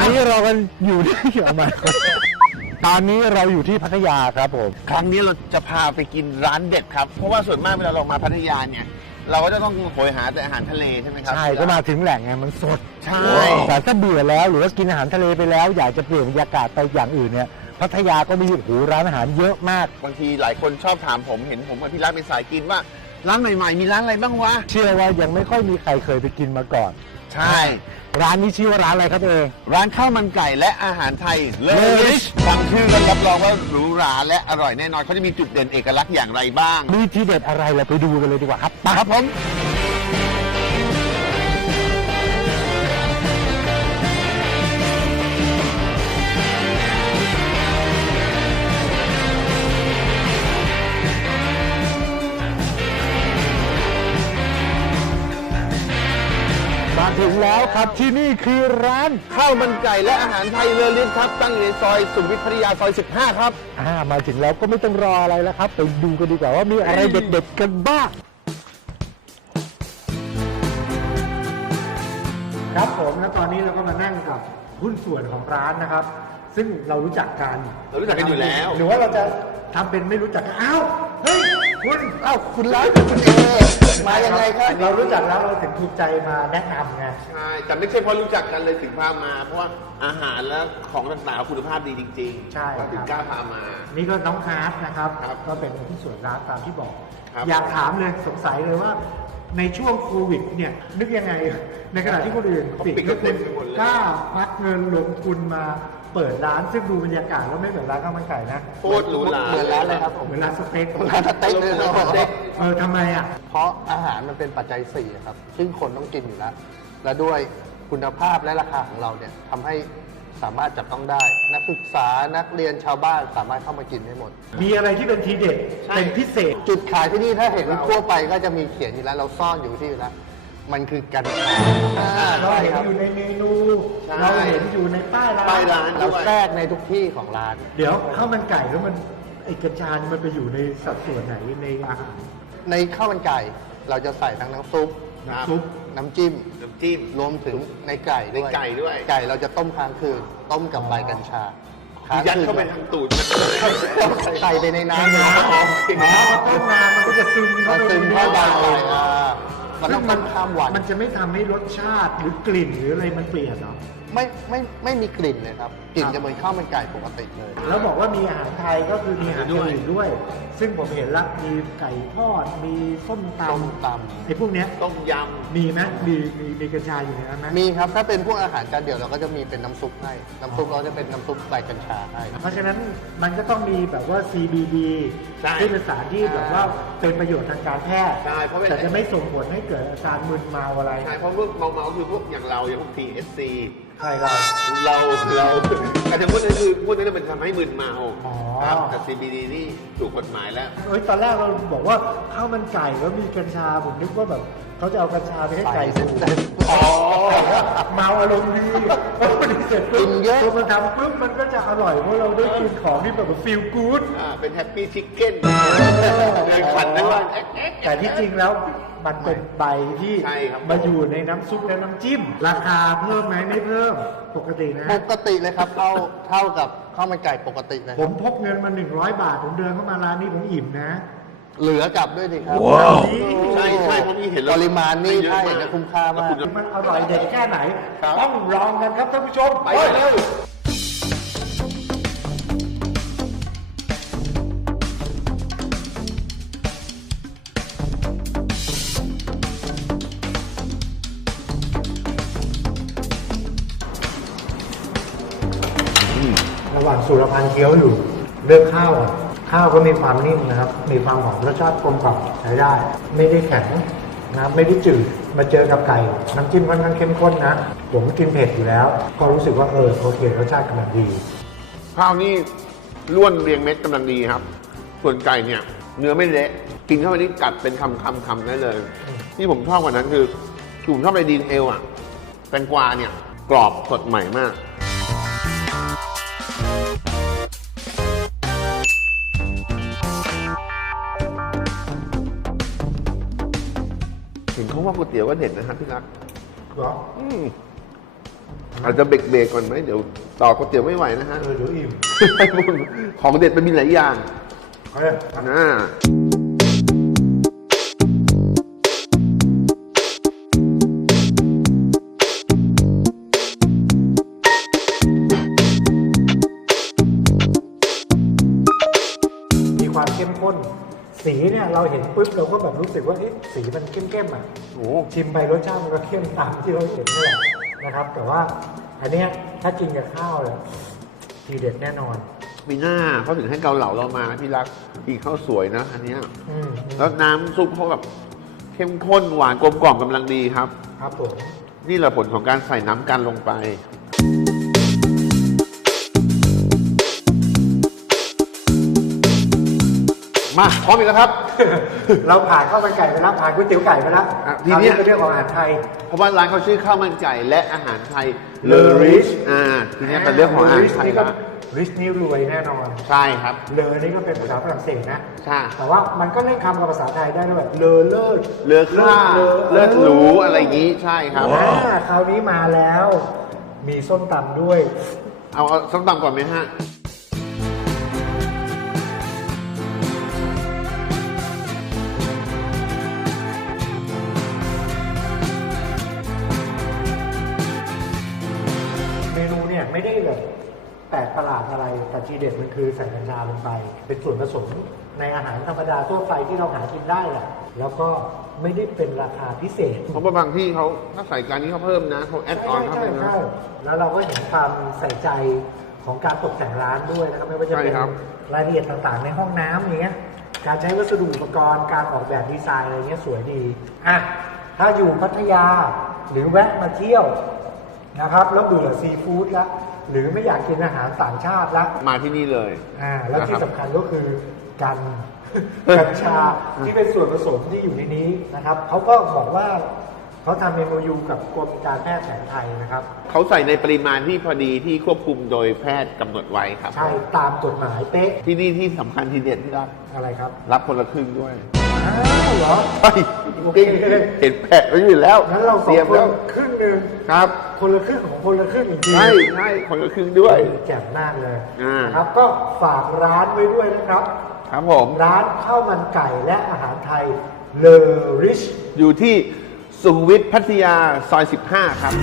อนนี้เรากันอยู่ที่เอามาตอนนี้เราอยู่ที่พัทยาครับผม ครั้งนี้เราจะพาไปกินร้านเด็ดครับ เพราะว่าส่วนมากเวลาเรามาพัทยาเนี่ย เราก็จะต้องโหยหาแต่อาหารทะเลใช่ไหมครับ ใช่ ก็มาถึงแหล่งไงมันสด ใช่ แต่ถ้าเบื่อแล้วหรือว่ากินอาหารทะเลไปแล้ว อยากจะเปลี่ยนบรรยากาศไปอย่างอื่นเนี่ยพัทยาก็มีโอ้โหร้านอาหารเยอะมาก บางทีหลายคนชอบถามผมเห็นผมกับพี่รักเป็นสายกินว่าร้านใหม่ๆมีร้านอะไรบ้างวะ เชื่อว่ายังไม่ค่อยมีใครเคยไปกินมาก่อน ใช่ ร้านนี้ชื่อว่าร้านอะไรครับเองร้านข้าวมันไก่และอาหารไทยเล Relish ลิชฟังชื่อก็รับรองว่าหรูหราและอร่อยแน่นอนเขาจะมีจุดเด่นเอกลักษณ์อย่างไรบ้าง มีทีเด็ดอะไรเราไปดูกันเลยดีกว่าครับไปครับผม ถึงแล้วครับที่นี่คือร้านข้าวมันไก่และอาหารไทยเลอลิชครับตั้งอยู่ในซอยสุขมวิทพัทยาซอย 15 ครับ อ่ามาถึงแล้วก็ไม่ต้องรออะไรแล้วครับ ไปดูกันดีกว่าว่ามีอะไรเด็ดๆกันบ้าง ครับผมและตอนนี้เราก็มานั่งกับหุ้นส่วนของร้านนะครับ ซึ่งเรารู้จักกันเรารู้จักกันอยู่แล้ว หรือว่าเราจะทำเป็นไม่รู้จักกันอ้าวเฮ้ย คุณอ้าวคุณร้านคุณเอมายังไงครับเรารู้จักแล้วเราถึงถูกใจมาแนะนำไงใช่แต่ไม่ใช่เพราะรู้จักกันเลยถึงพามา เพราะว่าอาหารและของต่างๆคุณภาพดีจริงๆใช่ก็ถึงครับกล้าพามา นี่ก็น้องฮาร์ดนะครับครับก็เป็นที่สวนร้านตามที่บอกครับอยากถามเลยสงสัยเลยว่าในช่วงโควิดเนี่ยนึกยังไง ในขณะที่คนอื่นเขาปิดปิดกันเต็มไปหมดเลยกล้าพักเงินลงทุนมา เปิดร้านซึ่งดูบรรยากาศแล้วไม่เหมือนร้านข้าวมันไก่นะโคตรหรูหราเหมือนร้านเลยครับผมเหมือนร้านสเต็กร้านสเต็กเลยเนอะสเต็กเออทำไมอะ เพราะอาหารมันเป็นปัจจัยสี่ครับ ซึ่งคนต้องกินอยู่แล้ว และด้วยคุณภาพและราคาของเราเนี่ยทำให้สามารถจับต้องได้ นักศึกษานักเรียนชาวบ้านสามารถเข้ามากินได้หมด มีอะไรที่เป็นทีเด็ดใช่เป็นพิเศษ จุดขายที่นี่ถ้าเห็นทั่วไปก็จะมีเขียนอยู่แล้วเราซ่อนอยู่ที่อยู่แล้ว มันคือกัญชาอ่าเราใช่เห็นครับ อยู่ในเมนู ใช่ เราเห็นอยู่ในป้ายร้านป้ายร้านเราแทรกในทุกที่ของร้าน เดี๋ยวข้าวมันไก่แล้วมันไอ้กัญชานี่มันไปอยู่ในสัดส่วนไหนในอาหาร ในข้าวมันไก่เราจะใส่ทั้งน้ำซุปครับซุป น้ำจิ้ม น้ำจิ้ม รวมถึงในไก่ด้วยในไก่ด้วย ไก่เราจะต้มค้างคืนต้มกับใบกัญชาค้างยัดคืนเข้าไปทางตูดมันใส่ไปในน้ำในน้ำอ๋ออ๋อพอต้มนานมันก็จะซึมมัเข้านไปซึมในเข้าไปเนื้ออ่า มันต้องต้มข้ามวันมันจะไม่ทำให้รสชาติหรือกลิ่นหรืออะไรมันเปลี่ยนเหรอ ไม่ไม่ไม่มีกลิ่นเลยครับกลิ่นจะเหมือนข้าวมันไก่ปกติเลย แล้วบอกว่ามีอาหารไทยก็คือมีอาหารด้วยอื่นด้วย ซึ่งผมเห็นละมีไก่ทอด มีส้มตต้มตำไอ้พวกเนี้ยต้มยมีไหมมีมีมีกัญชาอยู่ในนั้นไหมำมีครับ ถ้าเป็นพวกอาหารจานเดียวเราก็จะมีเป็นน้ำซุปให้ น้ำซุปเราจะเป็นน้ำซุปใส่กัญชาให้ เพราะฉะนั้นมันก็ต้องมีแบบว่า CBD ใช่ที่เป็นสารที่แบบว่าเป็นประโยชน์ทางการแพทย์ใช่เพราะเป็น แต่จะไม่ส่งผลให้เกิดอาการมึนเมาอะไรำใช่เพราะพวกเมาๆคือพวกอย่างเราอย่างพวก TSC ใช่ครับเราเราแต่ถึงพวกนั้นคือพวกนั้นมันทำให้มึนเมาอ๋อ ครับแต่ CBD นี่ถูกกฎหมายแล้ว เอ้ยตอนแรกเราบอกว่าข้าวมันไก่แล้วมีกัญชาผมนึกว่าแบบเขาจะเอากัญชาไปให้ไก่ดูใส่เต็มๆอ๋อ เมาอารมณ์ดี พอดีเสร็จปุ๊บกินเยอะ พอมันทำปุ๊บมันก็จะอร่อยเพราะเราได้กินของที่แบบฟีลกู๊ด อ่าเป็นแฮปปี้ชิคเก้นเดินขันทั้งวันแต่ที่จริงแล้วมันเป็นใบที่ใช่ครับ มาอยู่ในน้ำซุปและน้ำจิ้ม ราคาเพิ่มไหมไม่เพิ่ม ปกตินะ ปกติเลยครับเท่าเท่ากับข้าวมันไก่ปกติเลยผมพกเงินมา 100 บาท ผมเดินเข้ามาร้านนี้ผมอิ่มนะ เหลือกลับด้วยดิครับใช่ใช่เพราะนี่เห็นแล้วปริมาณนี่เยอะถ้ามาเห็กนจะคุ้มค่ามากแล้วคุณมันอร่อยเด็ดแค่ไหน ครับ ต้องลองกันครับท่านผู้ชม ไปเร็ว ระหว่างสุรพันธ์เคี้ยวอยู่เรื่องข้าวอะ ข้าวก็มีความนิ่มนะครับ มีความหอมรสชาติกลมกล่อมใช้ได้ ไม่ได้แข็งนะไม่ได้จืดมาเจอกับไก่น้ำจิ้มค่อนข้างเข้มข้นนะ ผมกินเผ็ดอยู่แล้ว ก็รู้สึกว่าเออโอเครสชาติกำลังดี ข้าวนี่ล้วนเรียงเม็ดกำลังดีครับ ส่วนไก่เนี่ยเนื้อไม่เละกินเข้าไปนี่กัดเป็นคำคำคำได้เลย ที่ผมชอบกว่านั้นคือคือผมชอบในดีเทลอะแตงกวาเนี่ยกรอบสดใหม่มาก เห็นเขาว่าก๋วยเตี๋ยวก็เด็ดนะครับพี่รักเหรออืมอาจจะเบรกเบรกๆก่อนไหมเดี๋ยวต่อก๋วยเตี๋ยวไม่ไหวนะฮะ เออเดี๋ยวอิ่ม ของเด็ดมันมีหลายอย่าง เอาเลยนะ สีเนี่ยเราเห็นปุ๊บเราก็แบบรู้สึกว่าเอ๊ะสีมันเข้มๆอะโอ้ชิมไปรสชาติมันก็เข้มตามที่เราเห็นนี่แหละนะครับ แต่ว่าอันเนี้ยถ้ากินกับข้าวเนี่ยทีเด็ดแน่นอน มีหน้าเขาถึงให้เกาเหลาเรามานะพี่รักอีกข้าวสวยนะ อันเนี้ยอืมแล้วน้ำซุปเขาแบบเข้มข้นหวานกลมกล่อมกำลังดีครับ ครับผม นี่แหละผลของการใส่น้ำกันลงไป มาพร้อมอีกแล้วครับ เราผ่านข้าวมันไก่ไปแล้วผ่านก๋วยเตี๋ยวไก่ไปแล้วอะทีทีเนี้นี้ยเป็นเรื่องของอาหารไทย เพราะว่าร้านเขาชื่อข้าวมันไก่และอาหารไทย Le Le Rich Rich อ่าทีเนี้ยเป็นเรื่องของอาหารไทยนี่ก็ละริชนี่รวยแน่นอน ใช่ครับ เลอนี่ก็เป็นภาษาฝรั่งเศสนะใช่แต่ว่ามันก็เล่นคำกับภาษาไทยได้ด้วยเลอเลิศเลือค่าเลือดหรูอะไรอย่างนี้ใช่ครับ อ่าคราวนี้มาแล้ว มีส้มตำด้วย เอาเอาส้มตำก่อนไหมฮะ ปลกประหลาดอะไรแต่ทีเด็ดมันคือใส่กัญชาลงไป เป็นส่วนผสมในอาหารธรรมดาทั่วไปที่เราหากินได้แหละแล้วก็ไม่ได้เป็นราคาพิเศษเพราะว่าบางที่เขาถ้าใส่การนี้เขาเพิ่มนะเขาแอดออนเข้าใช่ไปใช่นะใช่แล้วเราก็เห็นความใส่ใจของการตกแต่งร้านด้วยนะครับ ไม่ว่าจะเป็นใช่ครับรายละเอียดต่างๆ ในห้องน้ำอย่างเงี้ยการใช้วัสดุอุปกรณ์การออกแบบดีไซน์อะไรเงี้ยสวยดีอะถ้าอยู่พัทยาหรือแวะมาเที่ยวนะครับ แล้วเบื่อซีฟู้ดละ หรือไม่อยากกินอาหารต่างชาติละมาที่นี่เลย อ่าแล้วที่นะครับสำคัญก็คือกันกัญชาที่เป็นส่วนผสมที่อยู่ในนี้นะครับเขาก็บอกว่าเขาทำเมนูยูกับกรมการแพทย์แผนไทยนะครับ เขาใส่ในปริมาณที่พอดีที่ควบคุมโดยแพทย์กำหนดไว้ครับ ใช่ตามกฎหมายเป๊ะที่นี่ที่สำคัญทีเด็ดที่รักอะไรครับ รับคนละครึ่งด้วย อ้าวเหรอใช่โอเคเห็นแปะไว้อยู่แล้วงั้นเราสเตอรีงยมคแล้นวครึ่งหนึ่งครับ คนละครึ่งของคนละครึ่งอีกทีใช่ใช่คนละครึ่งด้วยแจ่มมากเลยอ่านนะครับ ก็ฝากร้านไว้ด้วยนะครับ ครับผมร้านข้าวมันไก่และอาหารไทยเลอริชอยู่ที่สุขุมวิทพัทยาซอย 15 ครับ